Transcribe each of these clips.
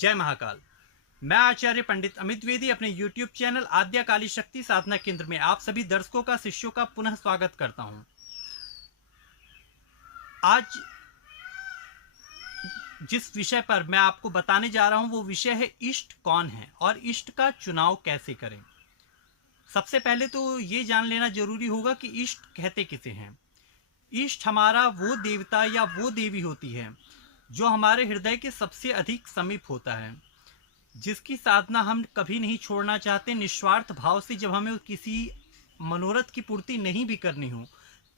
जय महाकाल। मैं आचार्य पंडित अमित द्विवेदी अपने YouTube चैनल आद्या काली शक्ति साधना केंद्र में आप सभी दर्शकों का शिष्यों का पुनः स्वागत करता हूं। आज जिस विषय पर मैं आपको बताने जा रहा हूं वो विषय है इष्ट कौन है और इष्ट का चुनाव कैसे करें। सबसे पहले तो ये जान लेना जरूरी होगा कि इष्ट कहते किसे हैं। इष्ट हमारा वो देवता या वो देवी होती है जो हमारे हृदय के सबसे अधिक समीप होता है, जिसकी साधना हम कभी नहीं छोड़ना चाहते। निस्वार्थ भाव से जब हमें किसी मनोरथ की पूर्ति नहीं भी करनी हो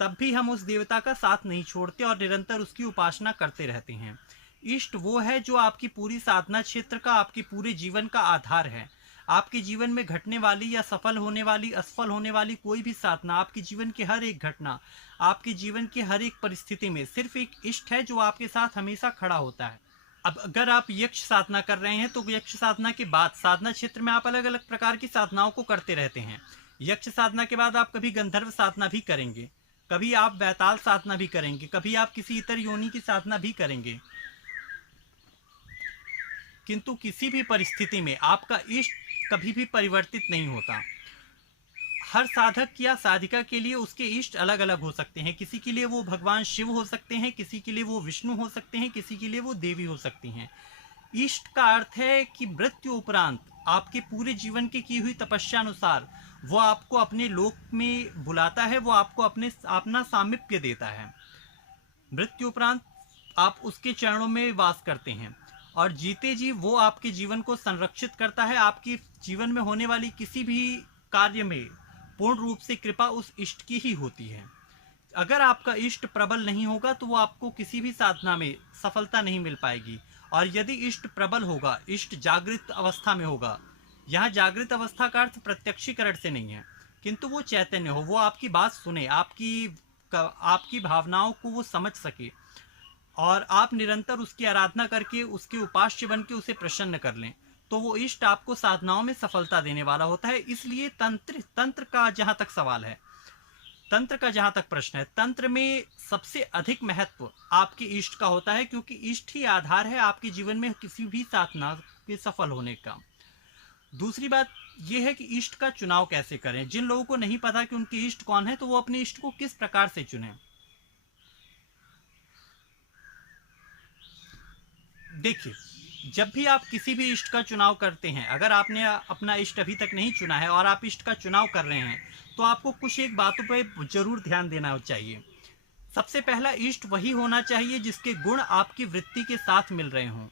तब भी हम उस देवता का साथ नहीं छोड़ते और निरंतर उसकी उपासना करते रहते हैं। इष्ट वो है जो आपकी पूरी साधना क्षेत्र का, आपके पूरे जीवन का आधार है। आपके जीवन में घटने वाली या सफल होने वाली, असफल होने वाली कोई भी साधना, आपके जीवन की हर एक घटना, आपके जीवन की हर एक परिस्थिति में सिर्फ एक इष्ट है जो आपके साथ हमेशा खड़ा होता है। अब अगर आप यक्ष साधना कर रहे हैं तो यक्ष साधना के बाद साधना क्षेत्र में आप अलग अलग प्रकार की साधनाओं को करते रहते हैं। यक्ष साधना के बाद आप कभी गंधर्व साधना भी करेंगे, कभी आप बैताल साधना भी करेंगे, कभी आप किसी इतर योनि की साधना भी करेंगे, किंतु किसी भी परिस्थिति में आपका इष्ट कभी भी परिवर्तित नहीं होता। हर साधक या साधिका के लिए उसके इष्ट अलग अलग हो सकते हैं। किसी के लिए वो भगवान शिव हो सकते हैं, किसी के लिए वो विष्णु हो सकते हैं, किसी के लिए वो देवी हो सकती हैं। इष्ट का अर्थ है कि मृत्यु उपरांत आपके पूरे जीवन की हुई तपस्या अनुसार वो आपको अपने लोक में बुलाता है, वो आपको अपना सामीप्य देता है। मृत्यु उपरांत आप उसके चरणों में वास करते हैं और जीते जी वो आपके जीवन को संरक्षित करता है। आपके जीवन में होने वाली किसी भी कार्य में पूर्ण रूप से कृपा उस इष्ट की ही होती है। अगर आपका इष्ट प्रबल नहीं होगा तो वो आपको किसी भी साधना में सफलता नहीं मिल पाएगी। और यदि इष्ट प्रबल होगा, इष्ट जागृत अवस्था में होगा, यहाँ जागृत अवस्था का अर्थ प्रत्यक्षीकरण से नहीं है, किंतु वो चैतन्य हो, वो आपकी बात सुने, आपकी भावनाओं को वो समझ सके और आप निरंतर उसकी आराधना करके उसके उपास्य बन के उसे प्रसन्न कर लें, तो वो इष्ट आपको साधनाओं में सफलता देने वाला होता है। इसलिए तंत्र का जहां तक सवाल है, तंत्र का जहां तक प्रश्न है, तंत्र में सबसे अधिक महत्व आपके इष्ट का होता है, क्योंकि इष्ट ही आधार है आपके जीवन में किसी भी साधना के सफल होने का। दूसरी बात यह है कि इष्ट का चुनाव कैसे करें। जिन लोगों को नहीं पता कि उनके इष्ट कौन है तो वो अपने इष्ट को किस प्रकार से चुनें। देखिए, जब भी आप किसी भी इष्ट का चुनाव करते हैं, अगर आपने अपना इष्ट अभी तक नहीं चुना है और आप इष्ट का चुनाव कर रहे हैं तो आपको कुछ एक बातों पर जरूर ध्यान देना चाहिए। सबसे पहला, इष्ट वही होना चाहिए जिसके गुण आपकी वृत्ति के साथ मिल रहे हों।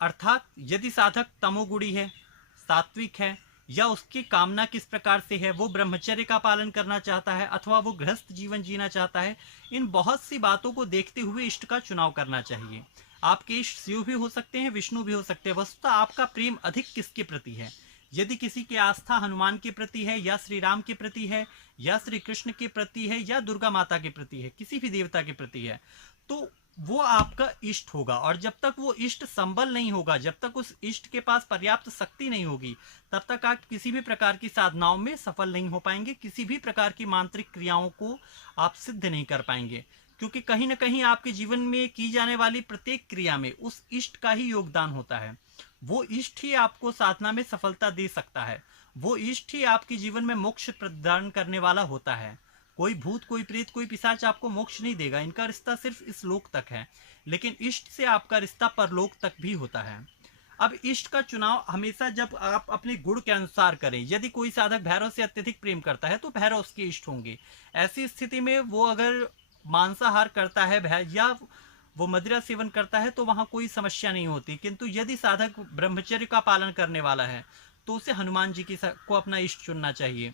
अर्थात यदि साधक तमोगुणी है, सात्विक है, या उसकी कामना किस प्रकार से है, वो ब्रह्मचर्य का पालन करना चाहता है अथवा वो गृहस्थ जीवन जीना चाहता है, इन बहुत सी बातों को देखते हुए इष्ट का चुनाव करना चाहिए। आपके इष्ट शिव भी हो सकते हैं, विष्णु भी हो सकते हैं। वस्तुतः आपका प्रेम अधिक किसके प्रति है? यदि किसी की आस्था हनुमान के प्रति है, या श्री राम के प्रति है, या श्री कृष्ण के प्रति है, या दुर्गा माता के प्रति है, किसी भी देवता के प्रति है, तो वो आपका इष्ट होगा। और जब तक वो इष्ट संबल नहीं होगा, जब तक उस इष्ट के पास पर्याप्त शक्ति नहीं होगी, तब तक आप किसी भी प्रकार की साधनाओं में सफल नहीं हो पाएंगे, किसी भी प्रकार की मांत्रिक क्रियाओं को आप सिद्ध नहीं कर पाएंगे, क्योंकि कहीं ना कहीं आपके जीवन में की जाने वाली प्रत्येक क्रिया में उस इष्ट का ही योगदान होता है। वो इष्ट ही आपको साधना में सफलता दे सकता है, वो इष्ट ही आपके जीवन में मोक्ष प्रदान करने वाला होता है। कोई भूत, कोई प्रेत, कोई पिशाच आपको मोक्ष नहीं देगा, इनका रिश्ता सिर्फ इस लोक तक है, लेकिन इष्ट से आपका रिश्ता परलोक तक भी होता है। अब इष्ट का चुनाव हमेशा जब आप अपने गुण के अनुसार करें। यदि कोई साधक भैरव से अत्यधिक प्रेम करता है तो भैरव उसके इष्ट होंगे। ऐसी स्थिति में वो अगर मांसाहार करता है या वो मदिरा सेवन करता है तो वहां कोई समस्या नहीं होती। किंतु यदि साधक ब्रह्मचर्य का पालन करने वाला है तो उसे हनुमान जी को अपना इष्ट चुनना चाहिए,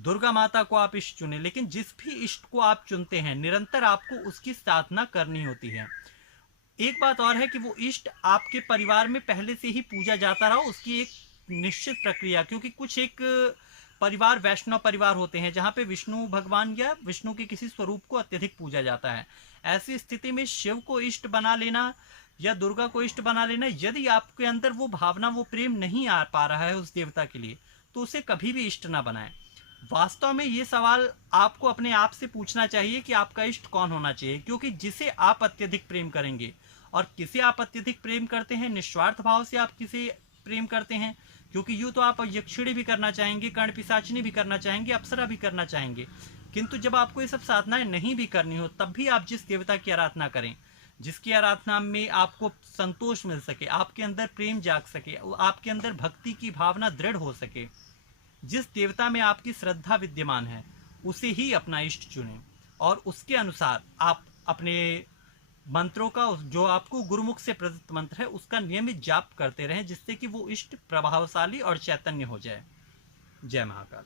दुर्गा माता को आप इष्ट चुने। लेकिन जिस भी इष्ट को आप चुनते हैं, निरंतर आपको उसकी साधना करनी होती है। एक बात और है कि वो इष्ट आपके परिवार में पहले से ही पूजा जाता रहा, उसकी एक निश्चित प्रक्रिया, क्योंकि कुछ एक परिवार वैष्णव परिवार होते हैं जहाँ पे विष्णु भगवान या विष्णु के किसी स्वरूप को अत्यधिक पूजा जाता है। ऐसी स्थिति में शिव को इष्ट बना लेना या दुर्गा को इष्ट बना लेना, यदि आपके अंदर वो भावना, वो प्रेम नहीं आ पा रहा है उस देवता के लिए, तो उसे कभी भी इष्ट ना बनाएं। वास्तव में ये सवाल आपको अपने आप से पूछना चाहिए कि आपका इष्ट कौन होना चाहिए, क्योंकि जिसे आप अत्यधिक प्रेम करेंगे और किसे आप अत्यधिक प्रेम करते हैं, निस्वार्थ भाव से आप किसे प्रेम करते हैं, क्योंकि यूँ तो आप यक्षिणी भी करना चाहेंगे, कर्ण पिशाचिनी भी करना चाहेंगे, अप्सरा भी करना चाहेंगे, किंतु जब आपको ये सब साधनाएं नहीं भी करनी हो तब भी आप जिस देवता की आराधना करें, जिसकी आराधना में आपको संतोष मिल सके, आपके अंदर प्रेम जाग सके, आपके अंदर भक्ति की भावना दृढ़ हो सके, जिस देवता में आपकी श्रद्धा विद्यमान है उसे ही अपना इष्ट चुनें और उसके अनुसार आप अपने मंत्रों का, जो आपको गुरुमुख से प्रदत्त मंत्र है उसका नियमित जाप करते रहें, जिससे कि वो इष्ट प्रभावशाली और चैतन्य हो जाए। जय महाकाल।